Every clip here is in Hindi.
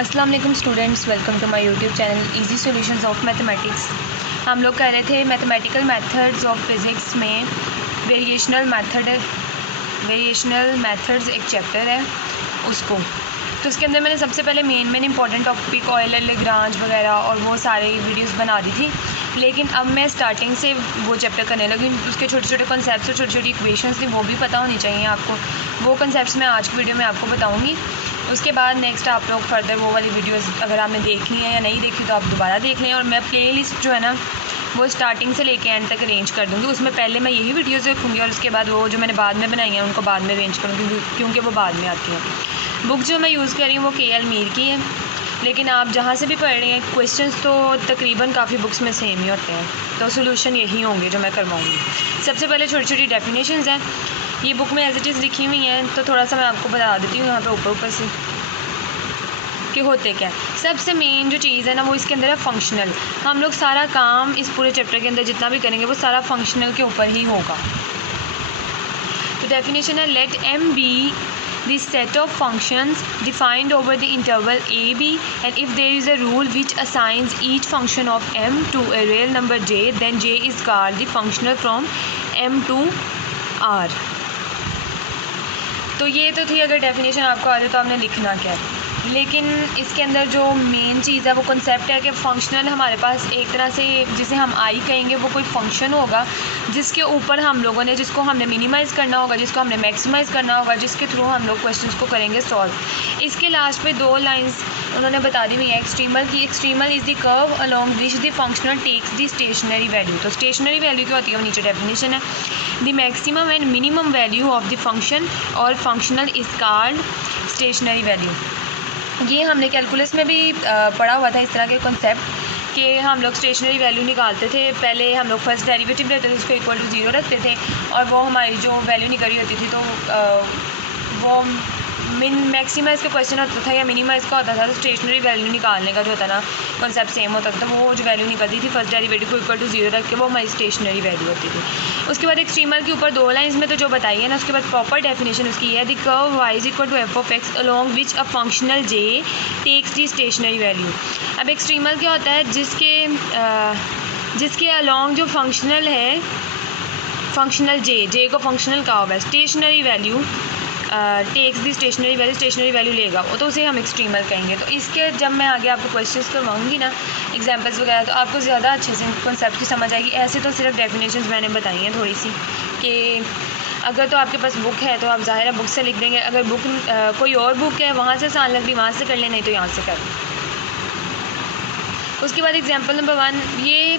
अस्सलाम वालेकुम students, welcome to my YouTube channel easy solutions of mathematics. हम लोग कह रहे थे मैथमेटिकल मेथड्स ऑफ फिज़िक्स में वेरिएशनल मेथड्स एक चैप्टर है उसको। तो उसके अंदर मैंने सबसे पहले main important topic Euler, Lagrange वगैरह और वो सारे वीडियोस बना दी थी, लेकिन अब मैं स्टार्टिंग से वो चैप्टर करने लगी। उसके छोटे छोटे कॉन्सेप्ट्स और छोटी छोटी इक्वेशंस थी, वो भी पता होनी चाहिए आपको। वो कॉन्सेप्ट्स मैं आज की वीडियो में आपको बताऊँगी। उसके बाद नेक्स्ट आप लोग फर्दर वो वाली वीडियोस अगर आपने देखनी है या नहीं देखी तो आप दोबारा देख लें। और मैं प्लेलिस्ट जो है ना वो स्टार्टिंग से लेके एंड तक अरेंज कर दूँगी। उसमें पहले मैं यही वीडियोस देखूँगी और उसके बाद वो जो मैंने बाद में बनाई हैं उनको बाद में अरेंज करूँगी, क्योंकि वो बाद में आती हैं। बुक जो मैं यूज़ कर रही हूँ वो KL मीर की है, लेकिन आप जहाँ से भी पढ़ रहे हैं क्वेश्चंस तो तकरीबन काफ़ी बुक्स में सेम ही होते हैं, तो सोल्यूशन यही होंगे जो मैं करवाऊँगी। सबसे पहले छोटी छोटी डेफिनेशंस हैं, ये बुक में एज इट इज़ लिखी हुई हैं, तो थोड़ा सा मैं आपको बता देती हूँ यहाँ पे ऊपर से कि होते क्या है। सबसे मेन जो चीज़ है ना वो इसके अंदर है फंक्शनल। हम लोग सारा काम इस पूरे चैप्टर के अंदर जितना भी करेंगे वो सारा फंक्शनल के ऊपर ही होगा। तो डेफिनेशन है, let M be the set of functions defined over the interval a b, and if there is a rule which assigns each function of m to a real number j, then j is called the functional from m to r। तो ये तो थी, अगर डेफिनेशन आपको आ जाए तो आपने लिखना क्या है। लेकिन इसके अंदर जो मेन चीज़ है वो कॉन्सेप्ट है कि फ़ंक्शनल हमारे पास एक तरह से जिसे हम आई कहेंगे वो कोई फंक्शन होगा जिसके ऊपर हम लोगों ने जिसको हमने मिनिमाइज़ करना होगा, जिसको हमने मैक्सिमाइज़ करना होगा, जिसके थ्रू हम लोग क्वेश्चंस को करेंगे सॉल्व। इसके लास्ट पे दो लाइंस उन्होंने बता दी हुई है एक्सट्रीमल की। Extremal is the curve along which the functional takes the stationary value. तो स्टेशनरी वैल्यू क्या होती है वो नीचे डेफिनेशन है, the maximum and minimum value of the function और functional is called stationary value. ये हमने कैलकुलस में भी पढ़ा हुआ था इस तरह के कॉन्सेप्ट कि हम लोग स्टेशनरी वैल्यू निकालते थे। पहले हम लोग फर्स्ट डेरिवेटिव लेते थे, उसको इक्वल टू 0 रखते थे और वो हमारी जो वैल्यू निकली होती थी तो वो मैक्सिमाइज़ का क्वेश्चन होता था या मिनिमाइज़ का होता था, तो स्टेशनरी वैल्यू निकालने का जो होता ना कॉन्सेप्ट सेम होता था। तो वो जो वैल्यू निकलती थी फर्स्ट डेरिवेटिव को इक्वल टू 0 रख के वो हमारी स्टेशनरी वैल्यू होती थी। उसके बाद एक्सट्रीमल के ऊपर दो लाइंस में तो जो बताई है ना, उसके बाद प्रॉपर डेफिनेशन उसकी है, the curve y is equal to f of x along which a functional j takes the stationary value. अब एक्सट्रीमल क्या होता है, जिसके अलॉन्ग जो फंक्शनल है, फंक्शनल j को फंक्शनल कहा हुआ है, stationary value takes the stationary value लेगा वो, तो उसे हम एक्सट्रीमल कहेंगे। तो इसके जब मैं आगे आपको क्वेश्चंस करवाऊंगी ना एग्जांपल्स वगैरह, तो आपको ज़्यादा अच्छे से कॉन्सेप्ट की समझ आएगी। ऐसे तो सिर्फ डेफिनेशंस मैंने बताई हैं थोड़ी सी कि अगर तो आपके पास बुक है तो आप ज़ाहिर है बुक से लिख देंगे, अगर बुक कोई और बुक है वहाँ से आसान लग रही वहाँ से कर लें, नहीं तो यहाँ से कर लें। उसके बाद एग्जांपल नंबर 1, ये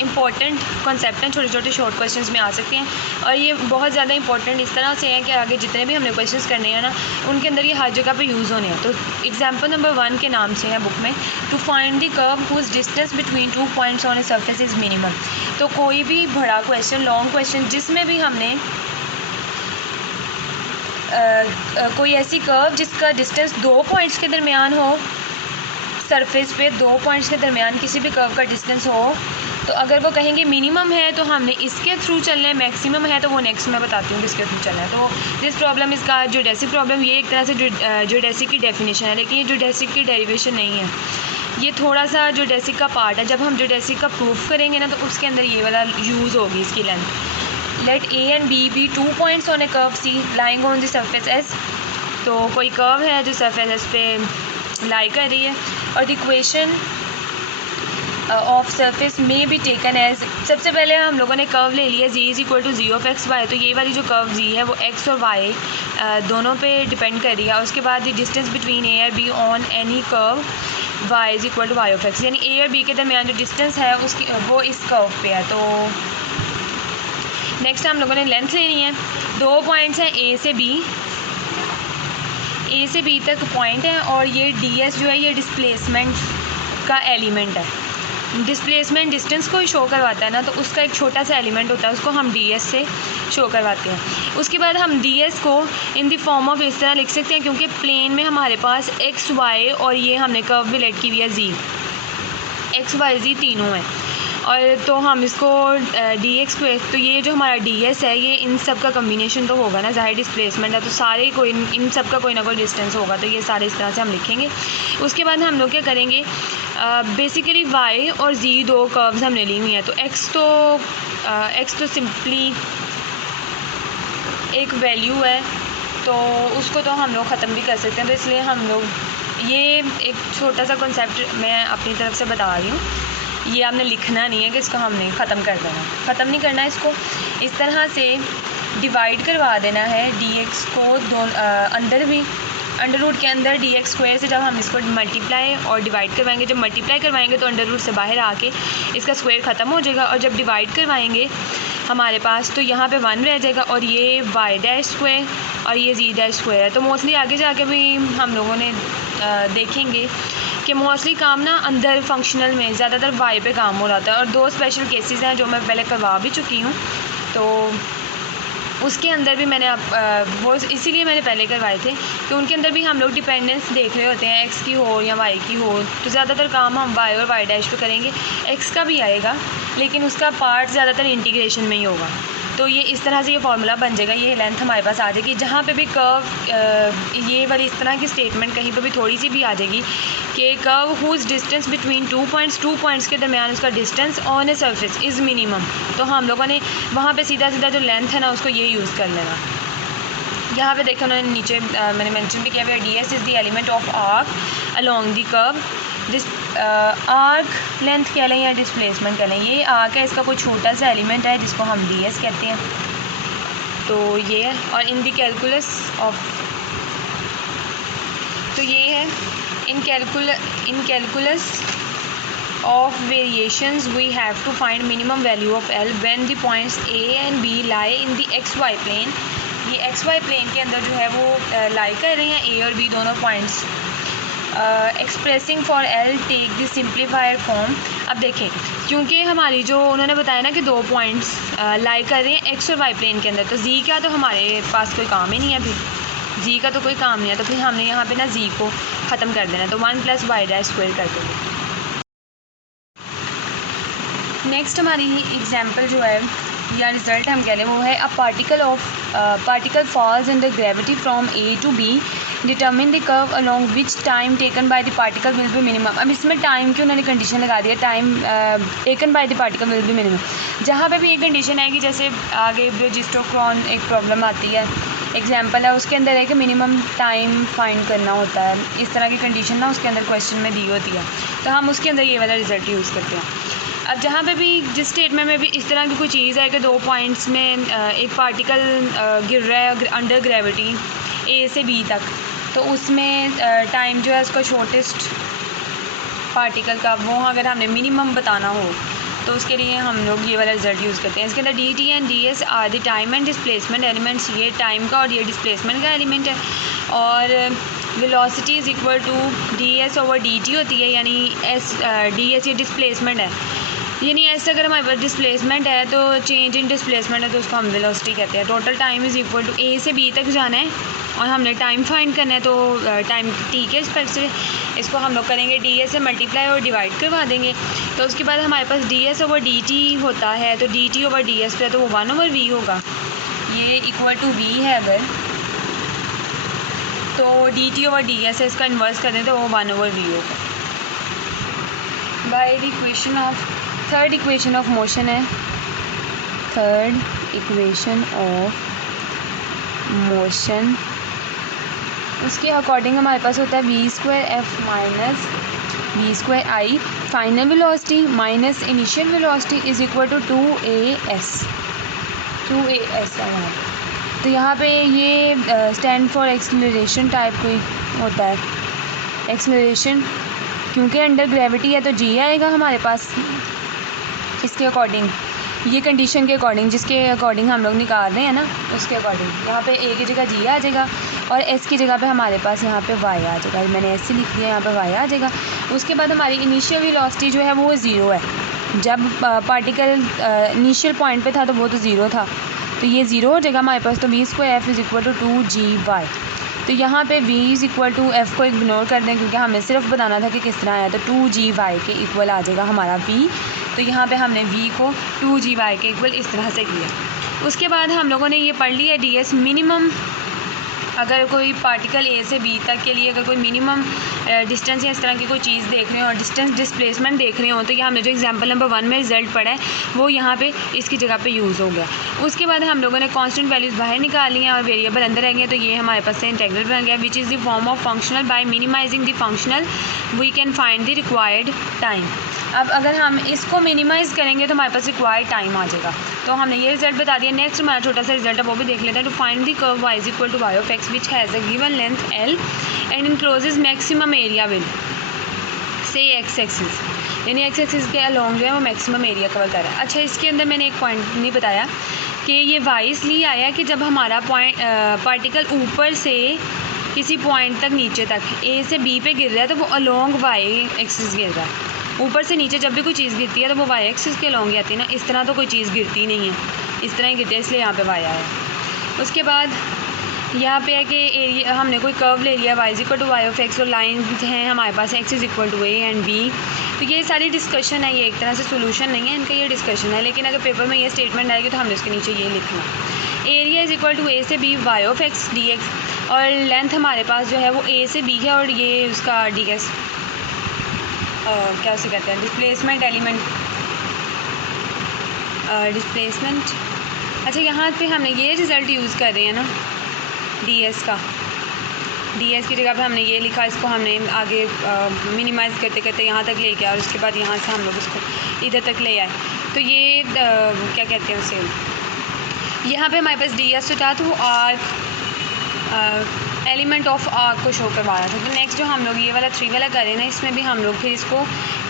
इंपॉर्टेंट कॉन्सेप्ट हैं, छोटे छोटे शॉर्ट क्वेश्चंस में आ सकते हैं और ये बहुत ज़्यादा इंपॉर्टेंट इस तरह से हैं कि आगे जितने भी हमने क्वेश्चंस करने हैं ना उनके अंदर ये हर जगह पे यूज़ होने हैं। तो एग्जांपल नंबर 1 के नाम से है बुक में, to find the curve whose distance between 2 points on a surface is minimum. तो कोई भी बड़ा क्वेश्चन, लॉन्ग क्वेश्चन जिसमें भी हमने कोई ऐसी कर्व जिसका डिस्टेंस 2 पॉइंट्स के दरमियान हो, सरफेस पे 2 पॉइंट्स के दरमियान किसी भी कर्व का डिस्टेंस हो, तो अगर वो कहेंगे मिनिमम है तो हमने इसके थ्रू चलना है, मैक्सिमम है तो वो नेक्स्ट मैं बताती हूँ किसके थ्रू चलना है। तो दिस प्रॉब्लम इसका ज्योडेसिक प्रॉब्लम, ये एक तरह से ज्योडेसिक की डेफिनेशन है, लेकिन ये ज्योडेसिक की डेरिवेशन नहीं है, ये थोड़ा सा ज्योडेसिक का पार्ट है। जब हम ज्योडेसिक का प्रूफ करेंगे ना तो उसके अंदर ये वाला यूज़ होगी इसकी length. Let A and B B 2 points on a curve C lying on the surface S। तो कोई कर्व है जो सरफेस S पे लाई कर रही है और द इक्वेशन ऑफ सरफेस में भी टेकन एज। सबसे पहले हम लोगों ने कर्व ले लिया z is equal to g of x y. तो ये वाली जो कर्व z है वो x और y दोनों पे डिपेंड कर रही है। उसके बाद द डिस्टेंस बिटवीन a और b on any curve y is equal to y of x, यानी a और b के दरमियान जो डिस्टेंस है उसकी वो इस कर्व पे है। तो नेक्स्ट हम लोगों ने लेंथ लेनी है, 2 पॉइंट्स हैं a से b तक पॉइंट है और ये ds जो है ये डिस्प्लेसमेंट का एलिमेंट है। डिस्प्लेसमेंट डिस्टेंस को ही शो करवाता है ना, तो उसका एक छोटा सा एलिमेंट होता है, उसको हम ds से शो करवाते हैं। उसके बाद हम ds को इन द फॉर्म ऑफ इस तरह लिख सकते हैं, क्योंकि प्लेन में हमारे पास x y और ये हमने कर्व भी लेट की हुई है z, x y z तीनों हैं, और तो हम इसको dx को, तो ये जो हमारा ds है ये इन सब का कम्बिनेशन तो होगा ना, ज़ाहिर डिस्प्लेसमेंट है तो सारे कोई इन सब का कोई ना कोई डिस्टेंस होगा, तो ये सारे इस तरह से हम लिखेंगे। उसके बाद हम लोग क्या करेंगे, बेसिकली वाई और जी दो कर्व्स हमने ली हुई हैं, तो एक्स तो सिंपली एक वैल्यू है, तो उसको तो हम लोग ख़त्म भी कर सकते हैं। तो इसलिए हम लोग ये एक छोटा सा कॉन्सेप्ट मैं अपनी तरफ से बता रही हूँ, ये आपने लिखना नहीं है कि इसको हमने ख़त्म कर देना, ख़त्म नहीं करना है। इसको इस तरह से डिवाइड करवा देना है dx को अंदर भी, अंडर रूट के अंदर dx स्क्वायर से जब हम इसको मल्टीप्लाई और डिवाइड करवाएंगे, जब मल्टीप्लाई करवाएंगे तो अंडर रूट से बाहर आके इसका स्क्वायर ख़त्म हो जाएगा, और जब डिवाइड करवाएंगे हमारे पास तो यहाँ पे 1 रह जाएगा, और ये y डैश स्क्वायर और ये z डैश स्क्वायर है। तो मोस्टली आगे जाके भी हम लोगों ने देखेंगे कि मोस्टली काम ना अंदर फंक्शनल में ज़्यादातर y पे काम हो रहा था, और 2 स्पेशल केसेस हैं जो मैं पहले करवा भी चुकी हूँ, तो उसके अंदर भी मैंने वो इसीलिए मैंने पहले करवाए थे कि उनके अंदर भी हम लोग डिपेंडेंस देख रहे होते हैं, x की हो या y की हो, तो ज़्यादातर काम हम y और y डैश पे करेंगे। x का भी आएगा लेकिन उसका पार्ट ज़्यादातर इंटीग्रेशन में ही होगा। तो ये इस तरह से ये फार्मूला बन जाएगा, ये लेंथ हमारे पास आ जाएगी। जहाँ पे भी कर्व ये वाली इस तरह की स्टेटमेंट कहीं पे भी थोड़ी सी भी आ जाएगी कि curve whose distance between 2 points के दरमियान उसका distance on a surface is minimum, तो हम लोगों ने वहाँ पे सीधा सीधा जो लेंथ है ना उसको ये यूज़ कर लेना। यहाँ पे देखो उन्होंने नीचे मैंने मेंशन भी किया हुआ है, ds is the element of arc along the curve. Arc length कह लें या डिस्प्लेसमेंट कह लें, ये आर्क है, इसका कोई छोटा सा एलिमेंट है जिसको हम ds कहते हैं, तो ये है। और इन द कैलकुलस ऑफ, तो ये है इन calculus of variations we have to find minimum value of L when the points A and B lie in the xy plane। ये xy plane के अंदर जो है वो लाई कर रहे हैं A और B दोनों points. Expressing for L take the simplifier form. अब देखें, क्योंकि हमारी जो उन्होंने बताया ना कि 2 पॉइंट्स लाई कर रहे हैं x और y प्लेन के अंदर, तो z का तो हमारे पास कोई काम ही नहीं है, फिर z का तो कोई काम नहीं है, तो फिर हमने यहाँ पे ना z को ख़त्म कर देना है, तो 1 + y डैश स्क्वायर कर देंगे। नेक्स्ट हमारी एग्जांपल जो है या रिज़ल्ट हम कह लें वो है, a particle falls under gravity from A to B, determine the curve along which time taken by the particle will be minimum. अब इसमें टाइम की उन्होंने कंडीशन लगा दिया, time taken by the particle will be minimum. जहाँ पे भी ये कंडीशन आएगी, जैसे आगे ब्रिजिस्टोक्रॉन एक प्रॉब्लम आती है, एग्जाम्पल है, उसके अंदर है कि मिनिमम टाइम फाइंड करना होता है, इस तरह की कंडीशन ना उसके अंदर क्वेश्चन में दी होती है, तो हम उसके अंदर ये वाला रिज़ल्ट यूज़ करते हैं। अब जहाँ पे भी जिस स्टेटमेंट में भी इस तरह की कोई चीज़ है कि 2 पॉइंट्स में एक पार्टिकल गिर रहा है अंडर ग्रेविटी A से B तक, तो उसमें टाइम जो है उसका शॉर्टेस्ट पार्टिकल का वो अगर हमने मिनिमम बताना हो तो उसके लिए हम लोग ये वाला रिजल्ट यूज़ करते हैं। इसके अंदर dt and ds are the time and displacement elements, ये टाइम का और ये डिस्प्लेसमेंट का एलिमेंट है, और velocity is equal to ds over dt होती है, यानी ds ये डिस्प्लेसमेंट है, यानी ऐसे अगर हमारे पास डिस्प्लेसमेंट है तो चेंज इन डिस्प्लेसमेंट है तो उसको हम वेलोसिटी कहते हैं। Total time is equal to A से B तक जाना है और हमने टाइम फाइंड करना है, तो टाइम t के रिस्पेक्ट से इसको हम लोग करेंगे ds से मल्टीप्लाई और डिवाइड करवा देंगे, तो उसके बाद हमारे पास ds ओवर dt होता है, तो dt ओवर ds पे तो वो 1/v होगा, ये इक्वल टू v है अगर, तो dt ओवर ds है, इसका इन्वर्स कर दें तो वो 1/v होगा। By the equation of third equation of motion है, थर्ड इक्वेशन ऑफ मोशन, उसके अकॉर्डिंग हमारे पास होता है v² minus v²i, final velocity minus initial velocity is equal to 2as है यहाँ पे। तो यहाँ पे ये स्टैंड फॉर एक्सेलरेशन टाइप कोई होता है, एक्सेलरेशन क्योंकि अंडर ग्रेविटी है तो g आएगा हमारे पास, इसके अकॉर्डिंग ये कंडीशन के अकॉर्डिंग जिसके अकॉर्डिंग हम लोग निकाल रहे हैं ना उसके अकॉर्डिंग यहाँ पे a की जगह g आ जाएगा और s की जगह पे हमारे पास यहाँ पे y आ जाएगा, मैंने s लिख दिया, यहाँ पे y आ जाएगा। उसके बाद हमारी इनिशियल वेलोसिटी जो है वो 0 है, जब पार्टिकल इनिशियल पॉइंट पे था तो वो तो 0 था, तो ये 0 हो जाएगा हमारे पास, तो v² is equal to 2gy। तो यहाँ पे v is equal to f को इग्नोर कर दें क्योंकि हमें सिर्फ बताना था कि किस तरह आया, तो 2gy के इक्वल आ जाएगा हमारा v, तो यहाँ पे हमने v को 2gy के इक्वल इस तरह से किया। उसके बाद हम लोगों ने ये पढ़ लिया ds मिनिमम अगर कोई पार्टिकल ए से बी तक के लिए अगर कोई मिनिमम डिस्टेंस या इस तरह की कोई चीज़ देख रहे हो और डिस्टेंस डिस्प्लेसमेंट देख रहे हो, तो यहाँ हमने जो एग्जांपल नंबर 1 में रिजल्ट पढ़ा है वो यहाँ पे इसकी जगह पे यूज़ हो गया। उसके बाद हम लोगों ने कांस्टेंट वैल्यूज़ बाहर निकाली हैं और वेरिएबल अंदर रह गए, तो ये हमारे पास से इंटीग्रल बन गया, which is the form of functional by minimising the functional we can find the required time. अब अगर हम इसको मिनिमाइज़ करेंगे तो हमारे पास रिक्वायर्ड टाइम आ जाएगा। तो हमने ये रिजल्ट बता दिया। नेक्स्ट हमारा छोटा सा रिजल्ट है वो भी देख लेते हैं। To find the curve y equal to y of x which has a given length l and encloses maximum area with say x axis, यानी x एक्सिस के अलॉन्ग जो है वो मैक्सिमम एरिया कवर कर रहा है। अच्छा, इसके अंदर मैंने एक पॉइंट नहीं बताया कि ये y इसलिए आया कि जब हमारा पार्टिकल ऊपर से किसी पॉइंट तक नीचे तक a से b पे गिर रहा है तो वो अलॉन्ग y एक्सिस गिर रहा है। ऊपर से नीचे जब भी कोई चीज़ गिरती है तो वो y एक्सिस के अलॉन्ग आती है ना, इस तरह तो कोई चीज़ गिरती नहीं है, इस तरह ही गिरती है, इसलिए यहाँ पे y आया है। उसके बाद यहाँ पे है कि एरिया हमने कोई कर्व ले लिया y equal to y of x और लाइन हैं हमारे पास x is equal to a and b। तो ये सारी डिस्कशन है, ये एक तरह से सोल्यूशन नहीं है इनका, ये डिस्कशन है। लेकिन अगर पेपर में ये स्टेटमेंट आएगी तो हमने उसके नीचे ये लिखना, area is equal to a से b y of x dx और लेंथ हमारे पास जो है वो a से b है और ये उसका dx क्या उसे कहते हैं, डिस्प्लेसमेंट एलिमेंट डिस्प्लेसमेंट। अच्छा, यहाँ पे हमने ये रिज़ल्ट यूज़ कर रहे हैं ना ds का, ds की जगह पे हमने ये लिखा, इसको हमने आगे मिनिमाइज़ करते करते यहाँ तक ले गया और उसके बाद यहाँ से हम लोग इसको इधर तक ले आए। तो ये क्या कहते हैं उसे, यहाँ पे हमारे पास ds जो था तो वो आर्क एलिमेंट ऑफ आर्क को शो करवा रहा था। तो नेक्स्ट जो हम लोग ये वाला 3 वाला करें ना, इसमें भी हम लोग फिर इसको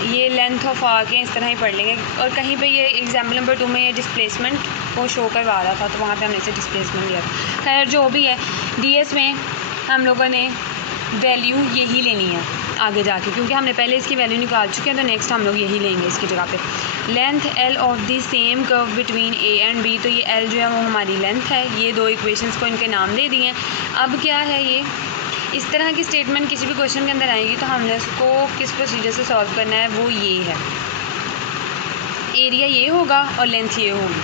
ये लेंथ ऑफ आर्क है इस तरह ही पढ़ लेंगे। और कहीं पे ये एग्जाम्पल नंबर 2 में ये डिस्प्लेसमेंट को शो करवा रहा था तो वहाँ पे हमने इसे डिस्प्लेसमेंट लिया। खैर जो भी है, ds में हम लोगों ने वैल्यू यही लेनी है आगे जाके, क्योंकि हमने पहले इसकी वैल्यू निकाल चुके हैं, तो नेक्स्ट हम लोग यही लेंगे इसकी जगह पे। Length l of the same curve between a and b, तो ये l जो है वो हमारी लेंथ है। ये दो इक्वेशंस को इनके नाम दे दिए हैं। अब क्या है, ये इस तरह की स्टेटमेंट किसी भी क्वेश्चन के अंदर आएगी तो हमने उसको किस प्रोसीजर से सॉल्व करना है, वो ये है, एरिया ये होगा और लेंथ ये होगी।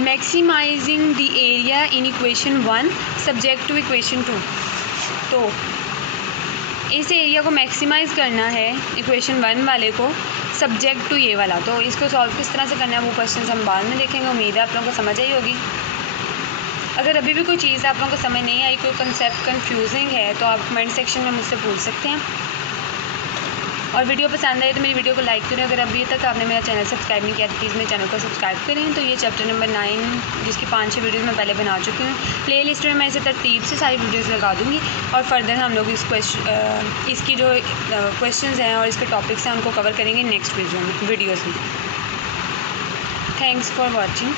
Maximising the area in equation 1 subject to equation 2, तो इस एरिया को मैक्सिमाइज़ करना है इक्वेशन 1 वाले को सब्जेक्ट टू ये वाला। तो इसको सॉल्व किस तरह से करना है वो क्वेश्चन हम बाद में देखेंगे। उम्मीद है आप लोगों को समझ आई होगी। अगर अभी भी कोई चीज़ आप लोगों को समझ नहीं आई, कोई कंसेप्ट कंफ्यूजिंग है तो आप कमेंट सेक्शन में मुझसे पूछ सकते हैं। और वीडियो पसंद आए तो मेरी वीडियो को लाइक करें। अगर अभी तक आपने मेरा चैनल सब्सक्राइब नहीं किया तो प्लीज़ मेरे चैनल को सब्सक्राइब करें। तो ये चैप्टर नंबर 9 जिसकी 5-6 वीडियोज़ मैं पहले बना चुकी हूँ, प्ले लिस्ट में मैं इसे तरतीब से सारी वीडियोज़ लगा दूँगी और फर्दर हम लोग इसकी जो क्वेश्चंस हैं और इसके टॉपिक्स हैं उनको कवर करेंगे नेक्स्ट वीडियोज़ में। Thanks for watching.